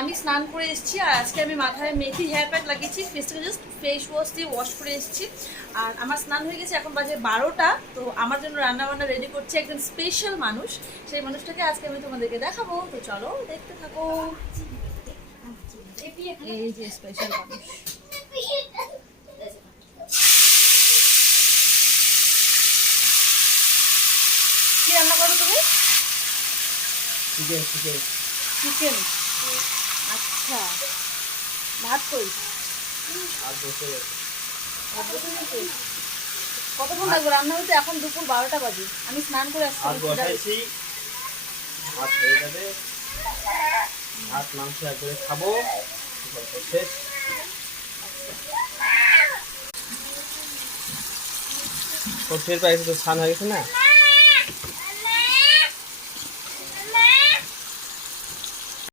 আমি স্নান করে এসেছি আর আজকে আমি মাথায় মেথি হেয়ার প্যাক লাগিয়েছি, ফেসটাকে জাস্ট ফেস ওয়াশ দিয়ে ওয়াশ করে এসেছি। আর আমার স্নান হয়ে গেছে, এখন বাজে 12টা। তো আমার জন্য রান্নাবান্না রেডি করছে একজন স্পেশাল মানুষ, সেই মানুষটাকে আজকে আমি তোমাদেরকে দেখাবো। তো চলো দেখতে থাকো। এই যে স্পেশাল মানুষ। কি রান্না করো তুমি? চিকেন। আচ্ছা, ভাত কই? কতক্ষণ লাগবে রান্না হইতে? এখন দুপুর 12টা বাজে, আমি স্নান করে আসছি। ভাত হয়ে যাবে, ভাত মাংস একবারে খাবো, গল্প শেষ। তোর টের পাইছে তো স্নান হয়ে গেছে না?